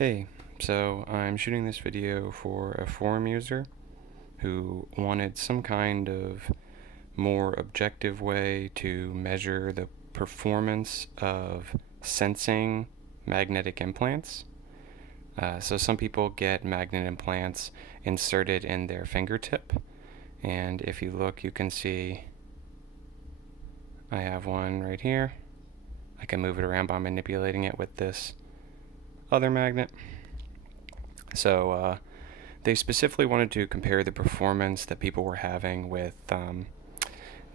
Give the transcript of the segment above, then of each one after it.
Hey, so I'm shooting this video for a forum user who wanted some kind of more objective way to measure the performance of sensing magnetic implants. So some people get magnet implants inserted in their fingertip, and if you look, you can see I have one right here. I can move it around by manipulating it with this other magnet. So they specifically wanted to compare the performance that people were having with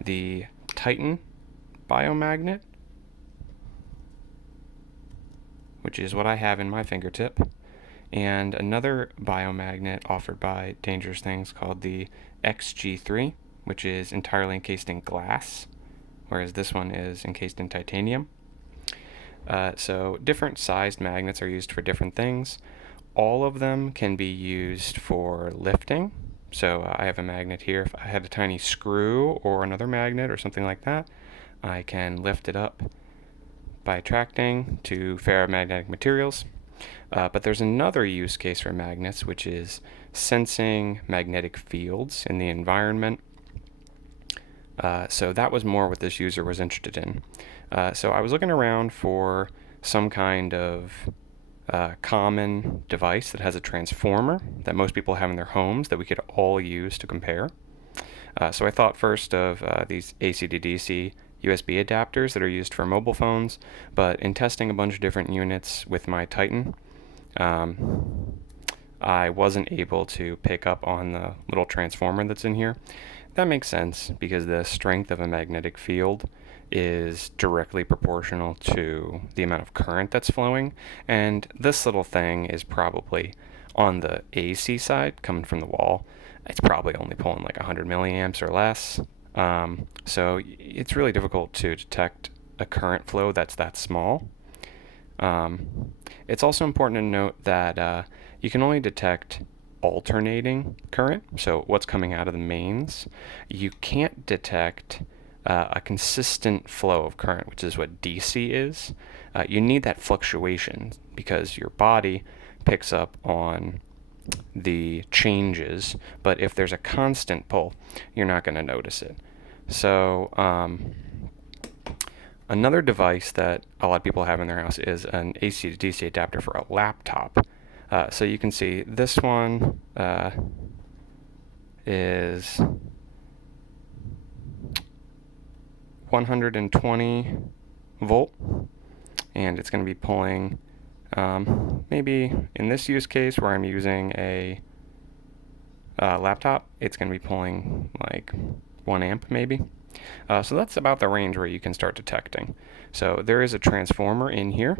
the Titan biomagnet, which is what I have in my fingertip, and another biomagnet offered by Dangerous Things called the XG3, which is entirely encased in glass, whereas this one is encased in titanium. So different sized magnets are used for different things. All of them can be used for lifting. So I have a magnet here. If I had a tiny screw or another magnet or something like that, I can lift it up by attracting to ferromagnetic materials. But there's another use case for magnets, which is sensing magnetic fields in the environment. So that was more what this user was interested in. So I was looking around for some kind of common device that has a transformer that most people have in their homes that we could all use to compare. So I thought first of these AC to DC USB adapters that are used for mobile phones, but in testing a bunch of different units with my Titan, I wasn't able to pick up on the little transformer that's in here. That makes sense because the strength of a magnetic field is directly proportional to the amount of current that's flowing, and this little thing is probably on the AC side coming from the wall. It's probably only pulling like 100 milliamps or less, so it's really difficult to detect a current flow that's that small. It's also important to note that you can only detect alternating current, so what's coming out of the mains. You can't detect a consistent flow of current, which is what DC is. You need that fluctuation because your body picks up on the changes, but if there's a constant pull, you're not going to notice it. So another device that a lot of people have in their house is an AC to DC adapter for a laptop. So you can see this one is 120 volt, and it's going to be pulling maybe in this use case where I'm using a laptop, it's going to be pulling like 1 amp maybe. So that's about the range where you can start detecting. So there is a transformer in here,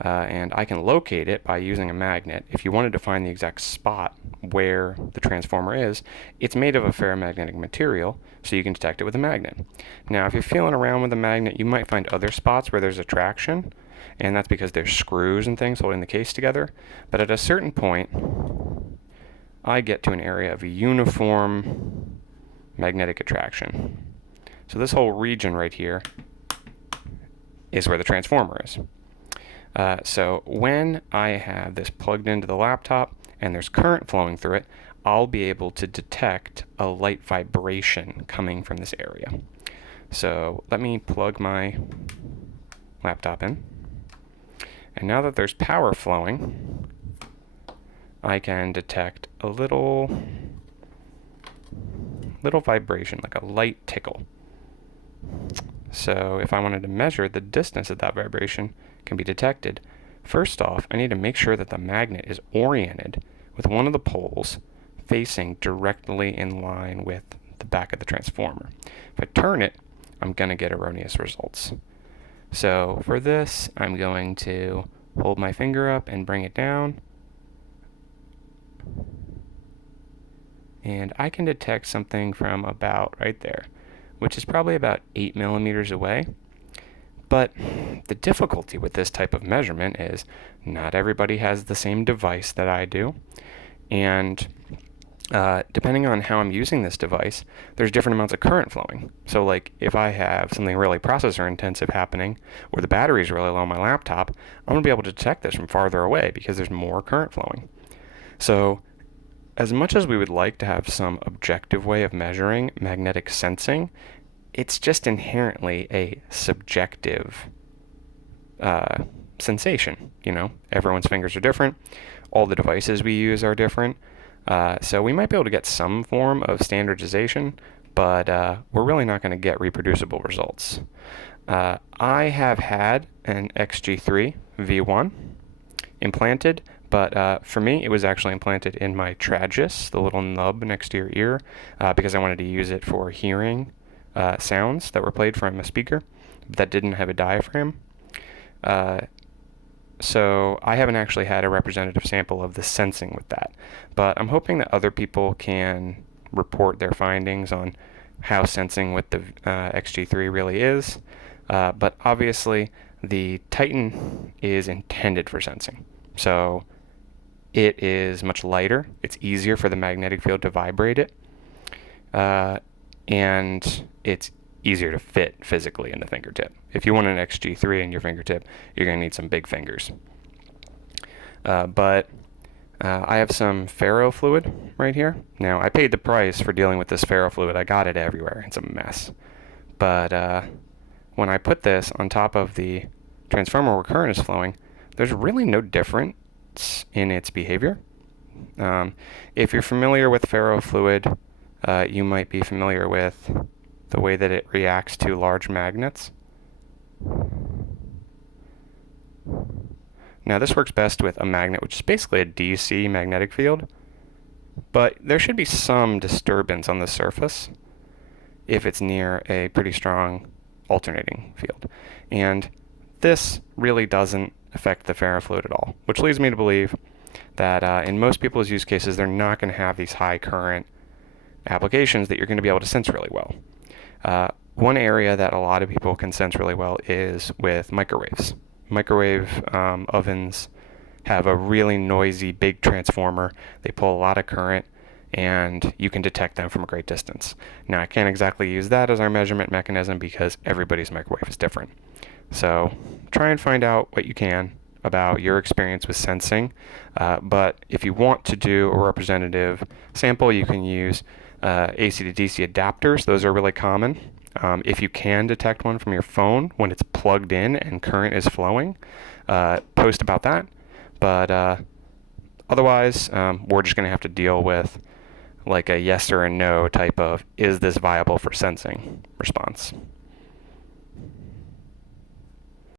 and I can locate it by using a magnet. If you wanted to find the exact spot where the transformer is, it's made of a ferromagnetic material, so you can detect it with a magnet. Now, if you're feeling around with a magnet, you might find other spots where there's attraction, and that's because there's screws and things holding the case together. But at a certain point, I get to an area of uniform magnetic attraction. So this whole region right here is where the transformer is. So when I have this plugged into the laptop and there's current flowing through it, I'll be able to detect a light vibration coming from this area. So let me plug my laptop in. And now that there's power flowing, I can detect a little vibration, like a light tickle. So if I wanted to measure the distance that that vibration can be detected, first off, I need to make sure that the magnet is oriented with one of the poles facing directly in line with the back of the transformer. If I turn it, I'm going to get erroneous results. So for this, I'm going to hold my finger up and bring it down, and I can detect something from about right there, which is probably about 8 millimeters away. But the difficulty with this type of measurement is not everybody has the same device that I do, and Depending on how I'm using this device, there's different amounts of current flowing. So like if I have something really processor intensive happening, or the battery is really low on my laptop, I'm going to be able to detect this from farther away because there's more current flowing. So as much as we would like to have some objective way of measuring magnetic sensing, it's just inherently a subjective sensation. Everyone's fingers are different. All the devices we use are different. So we might be able to get some form of standardization, but we're really not going to get reproducible results. I have had an XG3 V1 implanted, but for me it was actually implanted in my tragus, the little nub next to your ear, because I wanted to use it for hearing sounds that were played from a speaker that didn't have a diaphragm. So I haven't actually had a representative sample of the sensing with that, but I'm hoping that other people can report their findings on how sensing with the XG3 really is. But obviously the Titan is intended for sensing. So it is much lighter. It's easier for the magnetic field to vibrate it. And it's easier to fit physically in the fingertip. If you want an XG3 in your fingertip, you're going to need some big fingers. But I have some ferrofluid right here. Now, I paid the price for dealing with this ferrofluid. I got it everywhere. It's a mess. But when I put this on top of the transformer where current is flowing, there's really no difference in its behavior. If you're familiar with ferrofluid, you might be familiar with the way that it reacts to large magnets. Now this works best with a magnet, which is basically a DC magnetic field, but there should be some disturbance on the surface if it's near a pretty strong alternating field. And this really doesn't affect the ferrofluid at all, which leads me to believe that in most people's use cases, they're not going to have these high current applications that you're going to be able to sense really well. One area that a lot of people can sense really well is with microwaves. Microwave ovens have a really noisy big transformer. They pull a lot of current, and you can detect them from a great distance. Now, I can't exactly use that as our measurement mechanism because everybody's microwave is different. So try and find out what you can about your experience with sensing. But if you want to do a representative sample, you can use AC to DC adapters. Those are really common. If you can detect one from your phone when it's plugged in and current is flowing, post about that. But otherwise, we're just going to have to deal with like a yes or a no type of, is this viable for sensing response.